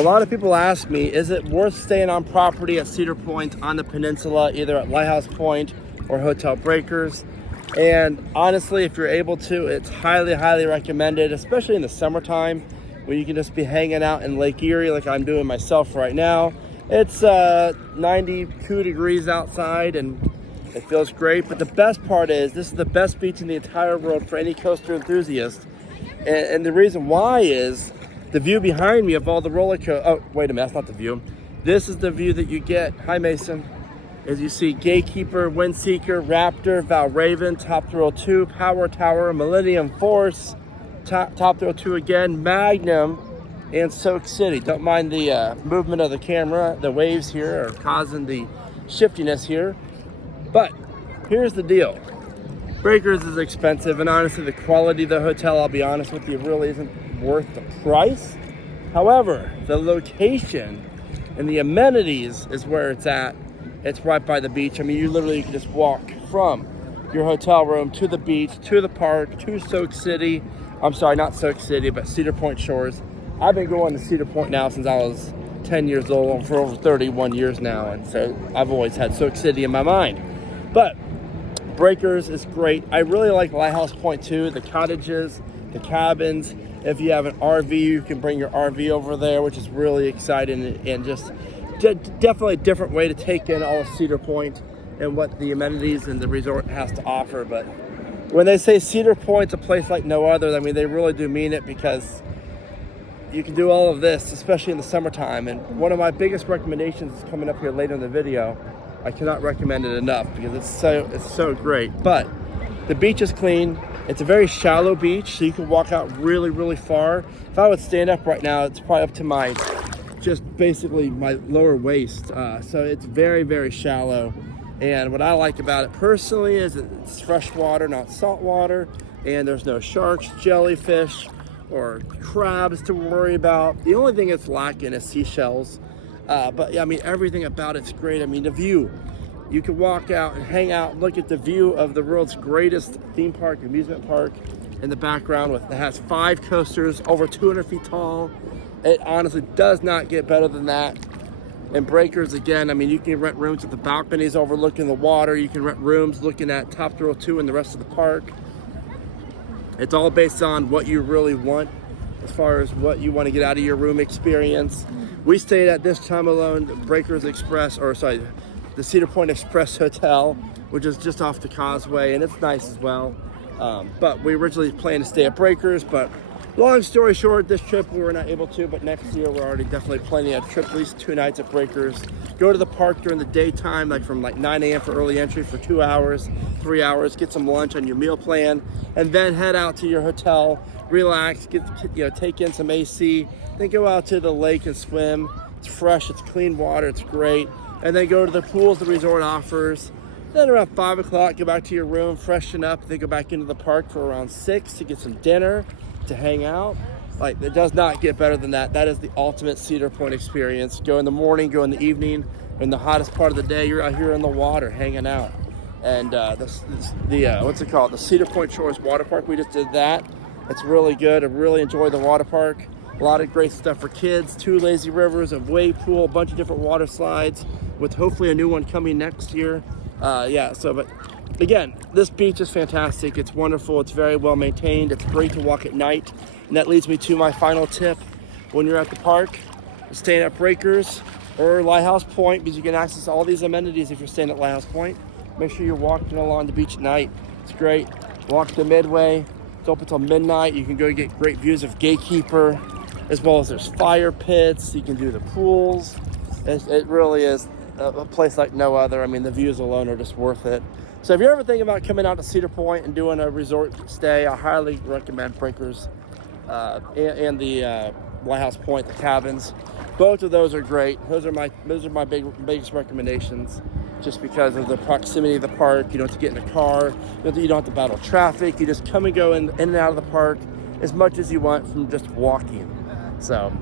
So a lot of people ask me, is it worth staying on property at Cedar Point on the peninsula, either at Lighthouse Point or Hotel Breakers? And honestly, if you're able to, it's highly, highly recommended, especially in the summertime when you can just be hanging out in Lake Erie like I'm doing myself right now. It's 92 degrees outside and it feels great. But the best part is this is the best beach in the entire world for any coaster enthusiast. And the reason why is the view behind me of all the roller coasters. Oh, wait a minute, that's not the view. This is the view that you get. Hi, Mason. As you see, Gatekeeper, Windseeker, Raptor, Valraven, Top Thrill 2, Power Tower, Millennium Force, Top Thrill 2 again, Magnum, and Soak City. Don't mind the movement of the camera. The waves here are causing the shiftiness here. But here's the deal. Breakers is expensive, and honestly, the quality of the hotel, I'll be honest with you, really isn't worth the price. However, the location and the amenities is where it's at. It's right by the beach. I mean, you can just walk from your hotel room to the beach, to the park, to Soak City. I'm sorry, not Soak City, but Cedar Point Shores. I've been going to Cedar Point now since I was 10 years old, and for over 31 years now, and so I've always had Soak City in my mind. But Breakers is great. I really like Lighthouse Point too, the cottages, the cabins. If you have an RV, you can bring your RV over there, which is really exciting and just definitely a different way to take in all of Cedar Point and what the amenities and the resort has to offer. But when they say Cedar Point's a place like no other, I mean, they really do mean it, because you can do all of this, especially in the summertime. And one of my biggest recommendations is coming up here later in the video. I cannot recommend it enough because it's so great. But the beach is clean. It's a very shallow beach, so you can walk out really, really far. If I would stand up right now, it's probably up to my, just basically my lower waist. So it's very, very shallow. And what I like about it personally is it's fresh water, not salt water. And there's no sharks, jellyfish, or crabs to worry about. The only thing it's lacking is seashells. But I mean, everything about it's great. I mean, the view, you can walk out and hang out and look at the view of the world's greatest theme park, amusement park in the background. It has 5 coasters, over 200 feet tall. It honestly does not get better than that. And Breakers, again, I mean, you can rent rooms with the balconies overlooking the water. You can rent rooms looking at Top Thrill 2 and the rest of the park. It's all based on what you really want as far as what you want to get out of your room experience. We stayed at this time alone, the Cedar Point Express Hotel, which is just off the causeway, and it's nice as well. But we originally planned to stay at Breakers, but long story short, this trip we were not able to, but next year we're already definitely planning a trip, at least 2 nights at Breakers. Go to the park during the daytime, like from 9 a.m. for early entry for 2 hours, 3 hours, get some lunch on your meal plan, and then head out to your hotel, relax, take in some AC, then go out to the lake and swim. It's fresh, it's clean water, it's great. And then go to the pools the resort offers. Then around 5 o'clock, go back to your room, freshen up, then go back into the park for around 6 to get some dinner, to hang out. Like, it does not get better than that. That is the ultimate Cedar Point experience. Go in the morning, go in the evening. In the hottest part of the day, you're out here in the water hanging out. And what's it called? The Cedar Point Shores Water Park, we just did that. It's really good. I really enjoy the water park. A lot of great stuff for kids. 2 lazy rivers, a wave pool, a bunch of different water slides, with hopefully a new one coming next year. But again, this beach is fantastic. It's wonderful. It's very well maintained. It's great to walk at night. And that leads me to my final tip. When you're at the park, staying at Breakers or Lighthouse Point, because you can access all these amenities if you're staying at Lighthouse Point. Make sure you're walking along the beach at night. It's great. Walk to Midway. It's open till midnight. You can go get great views of Gatekeeper, as well as there's fire pits. You can do the pools. It really is a place like no other. I mean, the views alone are just worth it. So if you're ever thinking about coming out to Cedar Point and doing a resort stay, I highly recommend Breakers and the Lighthouse Point, the cabins. Both of those are great. Those are my biggest recommendations, just because of the proximity of the park. You don't have to get in a car. You don't have to battle traffic. You just come and go in and out of the park as much as you want from just walking. So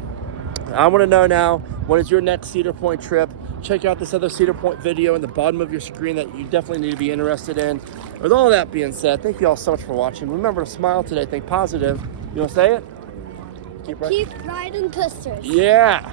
I want to know now, what is your next Cedar Point trip? Check out this other Cedar Point video in the bottom of your screen that you definitely need to be interested in. With all that being said, thank you all so much for watching. Remember to smile today, think positive. You want to say it? Keep riding coasters. Yeah.